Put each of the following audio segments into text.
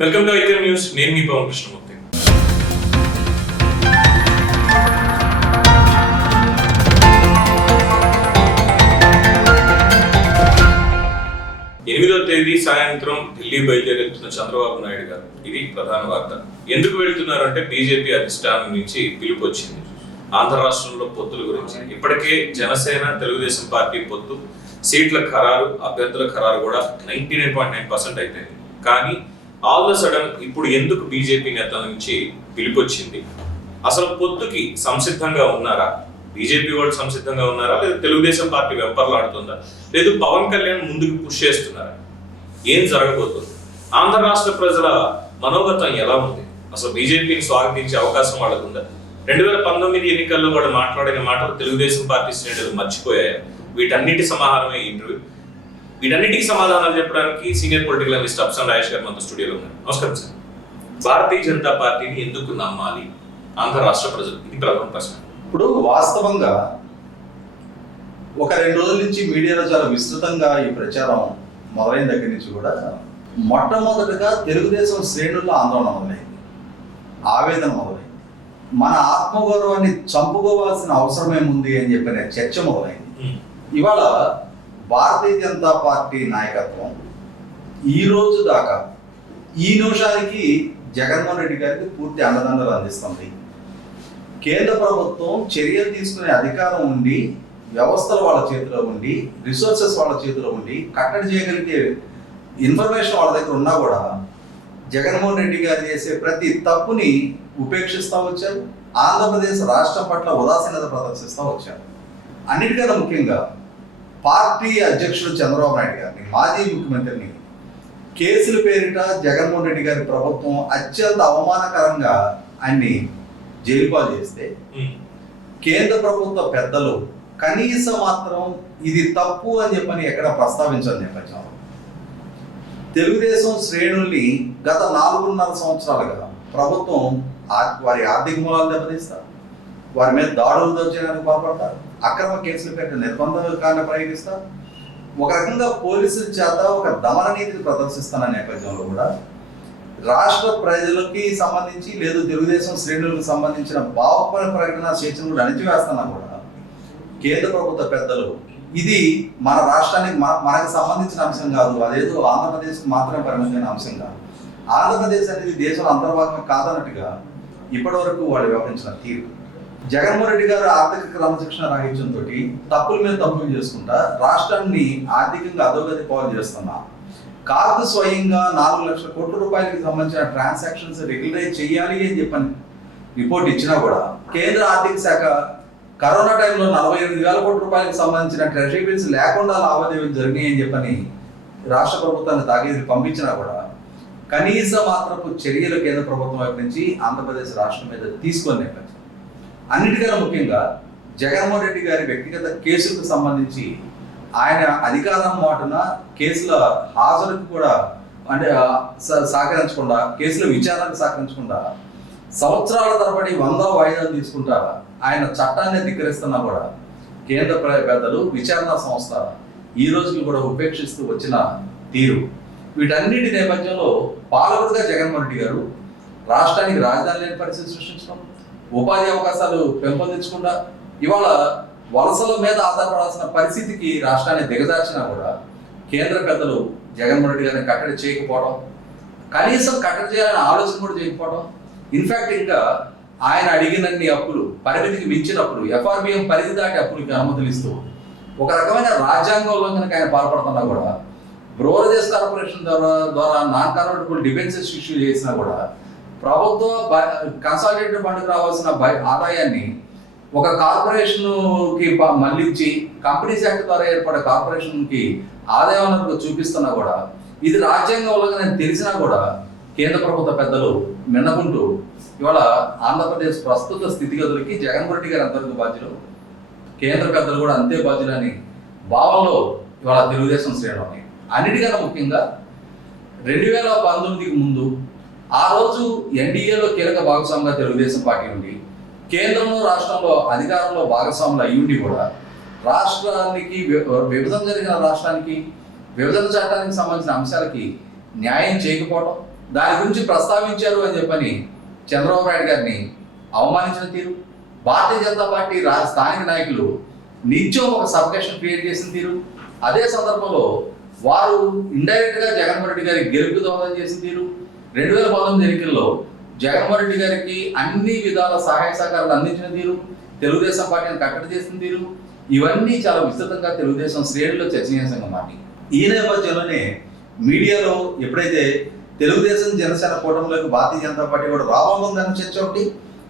Welcome to ఐకర్ news. నేను మీ పవన్ కృష్ణమూర్తి. ఎనిమిదవ తేదీ సాయంత్రం ఢిల్లీ బయలుదేరుతున్న చంద్రబాబు నాయుడు గారు. ఇది ప్రధాన వార్త. ఎందుకు వెళ్తున్నారంటే బీజేపీ అధిష్టానం నుంచి పిలుపు వచ్చింది ఆంధ్ర రాష్ట్రంలో పొత్తుల గురించి. ఇప్పటికే జనసేన తెలుగుదేశం పార్టీ పొత్తు సీట్ల ఖరారు, అభ్యర్థుల ఖరారు కూడా 99.9% అయిపోయింది. కానీ ఆల్ ద సడన్ ఇప్పుడు ఎందుకు బీజేపీ నేతల నుంచి పిలుపొచ్చింది? అసలు పొత్తుకి సంసిద్ధంగా ఉన్నారా? బీజేపీ వాళ్ళు సంసిద్ధంగా ఉన్నారా, లేదా తెలుగుదేశం పార్టీ వెంపర్లాడుతుందా, లేదు పవన్ కళ్యాణ్ ముందుకు పుష్ చేస్తున్నారా? ఏం జరగబోతుంది? ఆంధ్ర రాష్ట్ర ప్రజల మనోగతం ఎలా ఉంది? అసలు బీజేపీని స్వాగతించే అవకాశం వాళ్ళకు ఉందా? 2019 ఎన్నికల్లో వాళ్ళు మాట్లాడిన మాటలు తెలుగుదేశం పార్టీ శ్రేణులు మర్చిపోయాయా? వీటన్నిటి సమాహారమే ఇంటర్వ్యూ. వీటన్నిటికీ సమాధానాలు చెప్పడానికి సీనియర్ పొలిటికల్ అనలిస్ట్ అప్సన్ రాజేష్ గారు మనతో స్టూడియోలో ఉన్నారు. నమస్కారం సార్. భారతీయ జనతా పార్టీని ఎందుకు నమ్మాలి ఆంధ్ర రాష్ట్ర ప్రజలు? ఇది ప్రధాన ప్రశ్న. ఇప్పుడు వాస్తవంగా ఒక 2 రోజుల నుంచి మీడియాలో చాలా విస్తృతంగా ఈ ప్రచారం మొదలైన దగ్గర నుంచి కూడా మొట్టమొదటిగా తెలుగుదేశం శ్రేణుల్లో ఆందోళన మొదలైంది, ఆవేదన మొదలైంది. మన ఆత్మగౌరవాన్ని చంపుకోవాల్సిన అవసరం ఏముంది అని చెప్పిన చర్చ మొదలైంది. ఇవాళ భారతీయ జనతా పార్టీ నాయకత్వం ఈ రోజు దాకా ఈ నిమిషానికి జగన్మోహన్ రెడ్డి గారికి పూర్తి అండదండలు అందిస్తుంది. కేంద్ర ప్రభుత్వం చర్యలు తీసుకునే అధికారం ఉండి, వ్యవస్థలు వాళ్ళ చేతిలో ఉండి, రిసోర్సెస్ వాళ్ళ చేతిలో ఉండి, కట్టడి చేయగలిగే ఇన్ఫర్మేషన్ వాళ్ళ దగ్గర ఉన్నా కూడా జగన్మోహన్ రెడ్డి గారు చేసే ప్రతి తప్పుని ఉపేక్షిస్తూ వచ్చారు. ఆంధ్రప్రదేశ్ రాష్ట్రం పట్ల ఉదాసీనత ప్రదర్శిస్తూ వచ్చారు. అన్నిటికన్నా ముఖ్యంగా పార్టీ అధ్యక్షుడు చంద్రబాబు నాయుడు గారిని, మాజీ ముఖ్యమంత్రిని కేసుల పేరిట జగన్మోహన్ రెడ్డి గారి ప్రభుత్వం అత్యంత అవమానకరంగా ఆయన్ని జైలు పాలు చేస్తే కేంద్ర ప్రభుత్వ పెద్దలు కనీసం మాత్రం ఇది తప్పు అని చెప్పని ఎక్కడ ప్రస్తావించాలి నేపథ్యంలో తెలుగుదేశం శ్రేణుల్ని గత 4.5 సంవత్సరాలుగా ప్రభుత్వం వారి ఆర్థిక మూలాలు దెబ్బతీస్తారు, వారి మీద దాడులు దౌర్జన్యానికి పాల్పడతారు, అక్రమ కేసులు పెట్టి నిర్బంధాలను ప్రయోగిస్తారు. ఒక రకంగా పోలీసుల చేత ఒక దమన నీతిని ప్రదర్శిస్తున్న నేపథ్యంలో కూడా రాష్ట్ర ప్రజలకి సంబంధించి లేదు తెలుగుదేశం శ్రేణులకు సంబంధించిన భావపర ప్రకటన స్వేచ్ఛను కూడా అణిచివేస్తున్నా కూడా కేంద్ర ప్రభుత్వ పెద్దలు ఇది మన రాష్ట్రానికి మనకు సంబంధించిన అంశం కాదు, అదేదో ఆంధ్రప్రదేశ్కి మాత్రమే పరిమితమైన అంశం కాదు, ఆంధ్రప్రదేశ్ అనేది దేశంలో అంతర్భాగం కాదన్నట్టుగా ఇప్పటి వరకు వాళ్ళు వ్యవహరించిన తీరు. జగన్మోహన్ రెడ్డి గారు ఆర్థిక క్రమశిక్షణ రాహిత్యంతో తప్పుల మీద తప్పులు చేసుకుంటా రాష్ట్రాన్ని ఆర్థికంగా అధోగతి పాలు చేస్తున్నా. కార్డు స్వయంగా 4 లక్షల కోట్ల రూపాయలకి సంబంధించిన ట్రాన్సాక్షన్స్ రెగ్యులరైజ్ చేయాలి అని చెప్పని రిపోర్ట్ ఇచ్చినా కూడా కేంద్ర ఆర్థిక శాఖ కరోనా టైంలో 48,000 కోట్ల రూపాయలకు సంబంధించిన ట్రెజరీ బిల్స్ లేకుండా లావాదేవీలు జరిగినాయి అని చెప్పని రాష్ట్ర ప్రభుత్వాన్ని తాగేది పంపించినా కూడా కనీస మాత్రపు చర్యలు కేంద్ర ప్రభుత్వం వైపు నుంచి ఆంధ్రప్రదేశ్ రాష్ట్రం మీద తీసుకొని నేపథ్యం. అన్నిటికన్నా ముఖ్యంగా జగన్మోహన్ రెడ్డి గారి వ్యక్తిగత కేసులకు సంబంధించి ఆయన అధికారం మాటున కేసుల హాజరుకు కూడా అంటే సహకరించకుండా, కేసుల విచారణకు సహకరించకుండా సంవత్సరాల తరబడి 100 వాయిదాలు తీసుకుంటా ఆయన చట్టాన్ని ధిక్కరిస్తున్నా కూడా కేంద్ర పెద్దలు విచారణ సంస్థ ఈ రోజుకి కూడా ఉపేక్షిస్తూ వచ్చిన తీరు. వీటన్నిటి నేపథ్యంలో పాలకుడుగా జగన్మోహన్ రెడ్డి గారు రాష్ట్రానికి రాజధాని లేని పరిస్థితి సృష్టించడం, ఉపాధి అవకాశాలు పెంపొందించకుండా ఇవాళ వలసల మీద ఆధారపడాల్సిన పరిస్థితికి రాష్ట్రాన్ని దిగజార్చినా కూడా కేంద్ర పెద్దలు జగన్మోహన్ రెడ్డి గారిని కట్టడి చేయకపోవడం, కనీసం కట్టడి చేయాలని ఆలోచన కూడా చేయకపోవడం, ఇన్ఫాక్ట్ ఇంకా ఆయన అడిగినన్ని అప్పులు, పరిమితికి మించిన అప్పులు, ఎఫ్ఆర్బిఎం పరిధి దాటి అప్పులకి అనుమతులు ఇస్తూ ఒక రకమైన రాజ్యాంగ ఉల్లంఘనకు ఆయన పాల్పడుతున్నా కూడా బ్రోవరేజెస్ కార్పొరేషన్ ద్వారా నాన్ కన్వర్టబుల్ డిబెంచర్స్ ఇష్యూ చేసినా కూడా ప్రభుత్వ కన్సాలిడేటెడ్ ఫండ్కి రావాల్సిన ఆదాయాన్ని ఒక కార్పొరేషన్కి మళ్ళించి కంపెనీస్ యాక్ట్ ద్వారా ఏర్పడే కార్పొరేషన్కి ఆదాయ వనరులు చూపిస్తున్నా కూడా ఇది రాజ్యాంగ ఉల్లంఘన తెలిసినా కూడా కేంద్ర ప్రభుత్వ పెద్దలు మిన్నకుంటూ ఇవాళ ఆంధ్రప్రదేశ్ ప్రస్తుత స్థితిగతులకి జగన్మోహన్ రెడ్డి గారు అంతవరకు బాధ్యులు, కేంద్ర పెద్దలు కూడా అంతే బాధ్యులని భావంలో ఇవాళ తెలుగుదేశం శ్రేణులు ఉన్నాయి. అన్నిటికన్నా ముఖ్యంగా 2019కి ముందు ఆ రోజు ఎన్డీఏలో కీలక భాగస్వామిగా తెలుగుదేశం పార్టీ ఉంది, కేంద్రంలో రాష్ట్రంలో అధికారంలో భాగస్వాములు అయ్యుండి కూడా రాష్ట్రానికి విభజన జరిగిన రాష్ట్రానికి విభజన చట్టానికి సంబంధించిన అంశాలకి న్యాయం చేయకపోవడం, దాని గురించి ప్రస్తావించారు అని చెప్పని చంద్రబాబు నాయుడు గారిని అవమానించిన తీరు, భారతీయ జనతా పార్టీ స్థానిక నాయకులు నిత్యం ఒక సబ్కషన్ క్రియేట్ చేసిన తీరు, అదే సందర్భంలో వారు ఇండైరెక్ట్ గా జగన్మోహన్ రెడ్డి గారికి గెలుపు దోహదం చేసిన తీరు, 2019 ఎన్నికల్లో జగన్మోహన్ రెడ్డి గారికి అన్ని విధాల సహాయ సహకారాలు అందించిన తీరు, తెలుగుదేశం పార్టీని కట్టడి చేసిన తీరు, ఇవన్నీ చాలా విస్తృతంగా తెలుగుదేశం శ్రేణుల్లో చర్చనీయాంశంగా మారి ఈ నేపథ్యంలోనే మీడియాలో ఎప్పుడైతే తెలుగుదేశం జనసేన కూటమిలోకి భారతీయ జనతా పార్టీ కూడా రాబోతుందన్న చర్చ ఒకటి,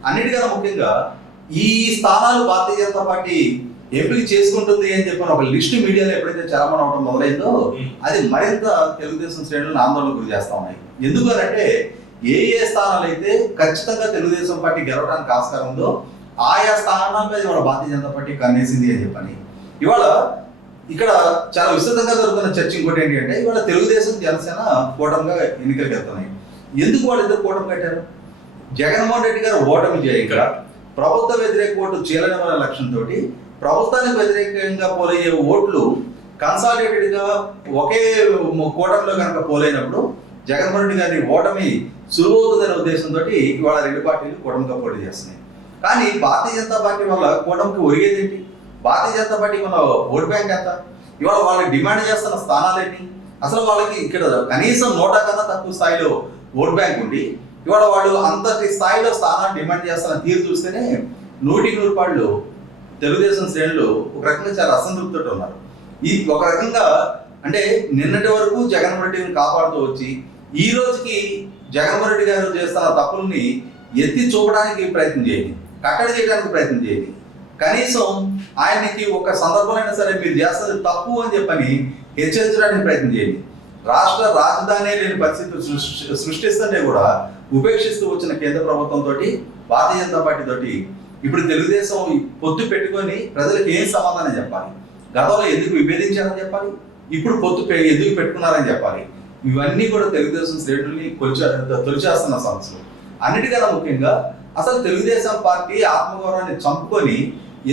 అన్నిటికన్నా ముఖ్యంగా ఈ స్థానాలు భారతీయ జనతా పార్టీ ఎంపిక చేసుకుంటుంది అని చెప్పిన ఒక లిస్ట్ మీడియాలో ఎప్పుడైతే చలమణం అవడం మొదలైందో అది మరింత తెలుగుదేశం శ్రేణులను ఆందోళనకు గురి చేస్తా ఉన్నాయి. ఎందుకు అంటే ఏ స్థానాలు అయితే ఖచ్చితంగా తెలుగుదేశం పార్టీ గెలవడానికి ఆస్కారం ఉందో ఆయా స్థానాలపై ఇవాళ భారతీయ జనతా పార్టీ కన్నేసింది అని చెప్పని ఇవాళ ఇక్కడ చాలా విస్తృతంగా జరుగుతున్న చర్చ ఇంకోటి ఏంటి అంటే ఇవాళ తెలుగుదేశం జనసేన కూటమిగా ఎన్నికలకు వెళ్తున్నాయి. ఎందుకు వాళ్ళిద్దరు కూటమి కట్టారు? జగన్మోహన్ రెడ్డి గారు ఓటమి చేయక ప్రభుత్వ వ్యతిరేక ఓటు చీలనివ్వాలనే లక్ష్యంతో ప్రభుత్వానికి వ్యతిరేకంగా పోలయ్యే ఓట్లు కన్సాలిడేటెడ్ గా ఒకే కూటమిలో కనుక పోలైనప్పుడు జగన్మోహన్ రెడ్డి గారి ఓటమి సులువవుతుందనే ఉద్దేశంతో ఇవాళ రెండు పార్టీలు కూటమిగా పోటీ చేస్తున్నాయి. కానీ భారతీయ జనతా పార్టీ వల్ల కూటమికి ఒరిగేది ఏంటి? భారతీయ జనతా పార్టీకి ఉన్న ఓట్ బ్యాంక్ ఎంత? ఇవాళ వాళ్ళకి డిమాండ్ చేస్తున్న స్థానాలు ఏంటి? అసలు వాళ్ళకి ఇక్కడ కనీసం 100 కన్నా తక్కువ స్థాయిలో ఓట్ బ్యాంక్ ఉండి ఇవాళ వాళ్ళు అంతటి స్థాయిలో స్థానాన్ని డిమాండ్ చేస్తున్న తీరు చూస్తేనే 100% వాళ్ళు తెలుగుదేశం శ్రేణులు ఒక రకంగా చాలా అసంతృప్తితో ఉన్నారు. ఈ ఒక రకంగా అంటే నిన్నటి వరకు జగన్మోహన్ రెడ్డిని కాపాడుతూ వచ్చి ఈ రోజుకి జగన్మోహన్ రెడ్డి గారు చేస్తున్న తప్పుల్ని ఎత్తి చూపడానికి ప్రయత్నం చేయండి, కట్టడి చేయడానికి ప్రయత్నం చేయండి, కనీసం ఆయనకి ఒక సందర్భంలో సరే మీరు చేస్తుంది తప్పు అని చెప్పని హెచ్చరించడానికి ప్రయత్నం చేయండి. రాష్ట్ర రాజధాని లేని పరిస్థితులు సృష్టిస్తుంటే కూడా ఉపేక్షిస్తూ వచ్చిన కేంద్ర ప్రభుత్వంతో భారతీయ జనతా పార్టీ తోటి ఇప్పుడు తెలుగుదేశం పొత్తు పెట్టుకొని ప్రజలకు ఏం సమాధానం చెప్పాలి? గతంలో ఎందుకు విభేదించారని చెప్పాలి, ఇప్పుడు పొత్తు ఎందుకు పెట్టుకున్నారని చెప్పాలి. ఇవన్నీ కూడా తెలుగుదేశం శ్రేణుల్ని తొలిచేస్తున్న సమస్యలు. అన్నిటికన్నా ముఖ్యంగా అసలు తెలుగుదేశం పార్టీ ఆత్మగౌరవాన్ని చంపుకొని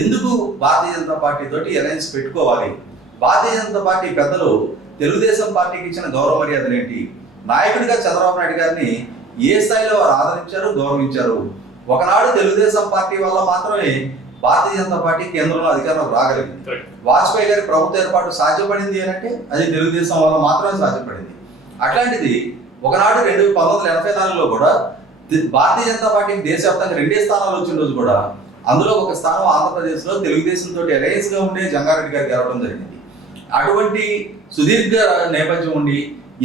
ఎందుకు భారతీయ జనతా పార్టీ తోటి అలయన్స్ పెట్టుకోవాలి? భారతీయ జనతా పార్టీ పెద్దలు తెలుగుదేశం పార్టీకి ఇచ్చిన గౌరవ మర్యాదలు ఏంటి? నాయకుడిగా చంద్రబాబు నాయుడు గారిని ఏ స్థాయిలో వారు ఆదరించారు, గౌరవించారు? ఒకనాడు తెలుగుదేశం పార్టీ వల్ల మాత్రమే భారతీయ జనతా పార్టీ కేంద్రంలో అధికారంలోకి రాగలిగింది. వాజ్పేయి గారి ప్రభుత్వ ఏర్పాటు సాధ్యపడింది అని అంటే అది తెలుగుదేశం వల్ల మాత్రమే సాధ్యపడింది. అట్లాంటిది ఒకనాడు 1984లో కూడా భారతీయ జనతా పార్టీకి దేశవ్యాప్తంగా 2 స్థానాలు వచ్చిన రోజు కూడా అందులో ఒక స్థానం ఆంధ్రప్రదేశ్లో తెలుగుదేశం తోటి అలయన్స్ గా ఉండే జంగారెడ్డి గారు గెలవడం జరిగింది. అటువంటి సుదీర్ఘ నేపథ్యం ఉండి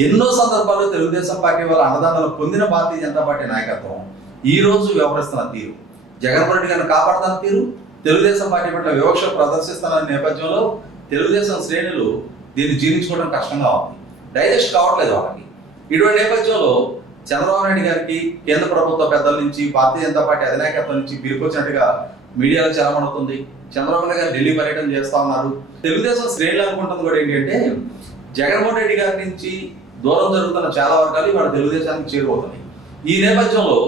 ఎన్నో సందర్భాల్లో తెలుగుదేశం పార్టీ వల్ల అన్నదానాలు పొందిన భారతీయ జనతా పార్టీ నాయకత్వం ఈ రోజు వ్యవహరిస్తున్న తీరు, జగన్మోహన్ రెడ్డి గారిని కాపాడుతున్న తీరు, తెలుగుదేశం పార్టీ పట్ల వివక్ష ప్రదర్శిస్తున్న నేపథ్యంలో తెలుగుదేశం శ్రేణులు దీన్ని జీర్ణించుకోవడం కష్టంగా ఉంది, డైజెస్ట్ కావట్లేదు వాళ్ళకి. ఇటువంటి నేపథ్యంలో చంద్రబాబు నాయుడు గారికి కేంద్ర ప్రభుత్వ పెద్దల నుంచి భారతీయ జనతా పార్టీ అధినాయకత్వం నుంచి పిలుపుచ్చినట్టుగా మీడియాలో చలమవుతుంది. చంద్రబాబు నాయుడు గారు ఢిల్లీ పర్యటన చేస్తా ఉన్నారు. తెలుగుదేశం శ్రేణులు అనుకుంటుంది కూడా ఏంటంటే జగన్మోహన్ రెడ్డి గారి నుంచి దూరం జరుగుతున్న చాలా వర్గాలు ఇవాళ తెలుగుదేశానికి చేరువవుతున్నాయి. ఈ నేపథ్యంలో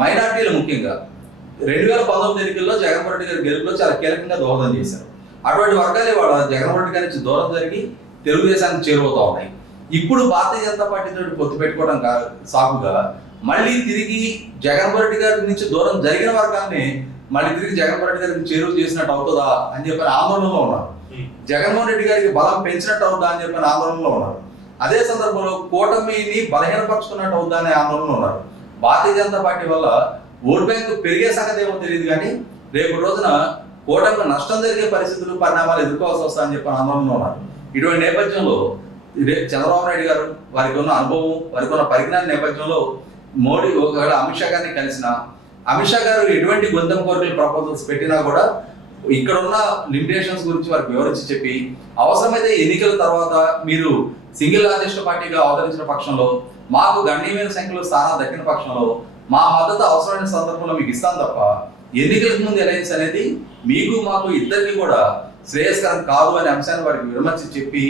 మైనార్టీలు ముఖ్యంగా 2019 ఎన్నికల్లో జగన్మోహన్ రెడ్డి గారి గెలుపులో చాలా కీలకంగా దోహదం చేశారు. అటువంటి వర్గాలు ఇవాళ జగన్మోహన్ రెడ్డి గారి నుంచి దూరం జరిగి తెలుగుదేశానికి చేరువవుతా ఉన్నాయి. ఇప్పుడు భారతీయ జనతా పార్టీతో పొత్తు పెట్టుకోవడం సాకుగా మళ్ళీ తిరిగి జగన్మోహన్ రెడ్డి గారి నుంచి దూరం జరిగిన వర్గాన్ని మళ్ళీ తిరిగి జగన్మోహన్ రెడ్డి గారికి చేరువ చేసినట్టు అవుతుందా అని చెప్పిన ఆందోళనలో ఉన్నారు. జగన్మోహన్ రెడ్డి గారికి బలం పెంచినట్టు అవుతుందా అని చెప్పిన ఆందోళనలో ఉన్నారు. అదే సందర్భంలో కూటమిని బలహీనపరుచుకున్నట్టు అవుతుందా అనే ఆందోళనలో ఉన్నారు. భారతీయ జనతా పార్టీ వల్ల ఓట్ బ్యాంక్ పెరిగే సంగతి ఏమో తెలియదు, కానీ రేపు రోజున కూటమికి నష్టం జరిగే పరిస్థితులు పరిణామాలు ఎదుర్కోవాల్సి వస్తాయని చెప్పిన ఆందోళనలో ఉన్నారు. ఇటువంటి నేపథ్యంలో చంద్రబాబు నాయుడు గారు వారికి ఉన్న అనుభవం, వారికి ఉన్న పరిజ్ఞాన నేపథ్యంలో మోడీ ఒకవేళ అమిత్ షా గారిని కలిసిన అమిత్ షా గారు ఎటువంటి గొంతం కోరికలు ప్రపోజల్స్ పెట్టినా కూడా ఇక్కడ ఉన్న లిమిటేషన్స్ గురించి వారికి వివరించి చెప్పి అవసరమైతే ఎన్నికల తర్వాత మీరు సింగిల్ లార్జెస్ట్ పార్టీగా అవతరించిన పక్షంలో మాకు గణనీయమైన సంఖ్యలో స్థానాలు దక్కిన పక్షంలో మా మద్దతు అవసరమైన సందర్భంలో మీకు ఇస్తాను తప్ప ఎన్నికలకు ముందు అలయన్స్ అనేది మీకు మాకు ఇద్దరికి కూడా శ్రేయస్కరం కాదు అనే అంశాన్ని వారికి విమర్శి చెప్పి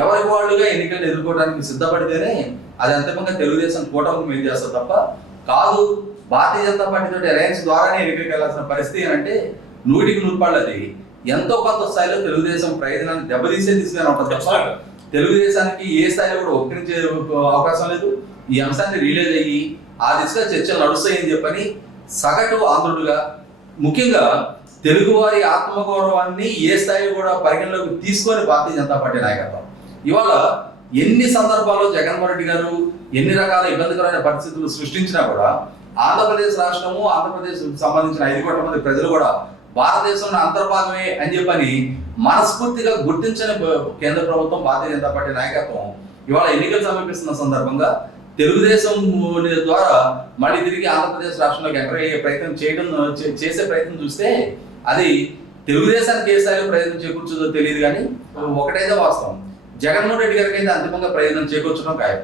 ఎవరికి వాళ్ళుగా ఎన్నికలను ఎదుర్కోవడానికి సిద్ధపడితేనే అది అంతిమంగా తెలుగుదేశం కూటమికి మేలు చేస్తారు తప్ప కాదు భారతీయ జనతా పార్టీ తోటి అలయన్స్ ద్వారానే ఎన్నికలకు వెళ్లాల్సిన పరిస్థితి అంటే 100% అది ఎంతో కొంత స్థాయిలో తెలుగుదేశం ప్రయోజనాన్ని దెబ్బతీసే దిశగా ఉంటుంది తప్ప తెలుగుదేశానికి ఏ స్థాయిలో కూడా ఒప్పించే అవకాశం లేదు. ఈ అంశాన్ని రిలీజ్ అయ్యి ఆ దిశగా చర్చలు నడుస్తాయని చెప్పని సగటు ఆంధ్రుడుగా, ముఖ్యంగా తెలుగువారి ఆత్మగౌరవాన్ని ఏ స్థాయిలో కూడా పరిగణలోకి తీసుకొని భారతీయ జనతా పార్టీ నాయకత్వం ఇవాళ ఎన్ని సందర్భాల్లో జగన్మోహన్ రెడ్డి గారు ఎన్ని రకాల ఇబ్బందికరమైన పరిస్థితులు సృష్టించినా కూడా ఆంధ్రప్రదేశ్ రాష్ట్రము, ఆంధ్రప్రదేశ్ సంబంధించిన 5 కోట్ల మంది ప్రజలు కూడా భారతదేశంలో అంతర్భాగమే అని చెప్పని మనస్ఫూర్తిగా గుర్తించని కేంద్ర ప్రభుత్వం, భారతీయ జనతా పార్టీ నాయకత్వం ఇవాళ ఎన్నికలు సమీపిస్తున్న సందర్భంగా తెలుగుదేశం ద్వారా మళ్ళీ తిరిగి ఆంధ్రప్రదేశ్ రాష్ట్రంలోకి ఎంటర్ అయ్యే ప్రయత్నం చేసే ప్రయత్నం చూస్తే అది తెలుగుదేశానికి ఏ స్థాయిలో ప్రయోజనం చేకూర్చుదో తెలియదు. కానీ ఒకటైతే వాస్తవం, జగన్మోహన్ రెడ్డి గారికి అయితే అంతిమంగా ప్రయోజనం చేకూర్చడం ఖాయం.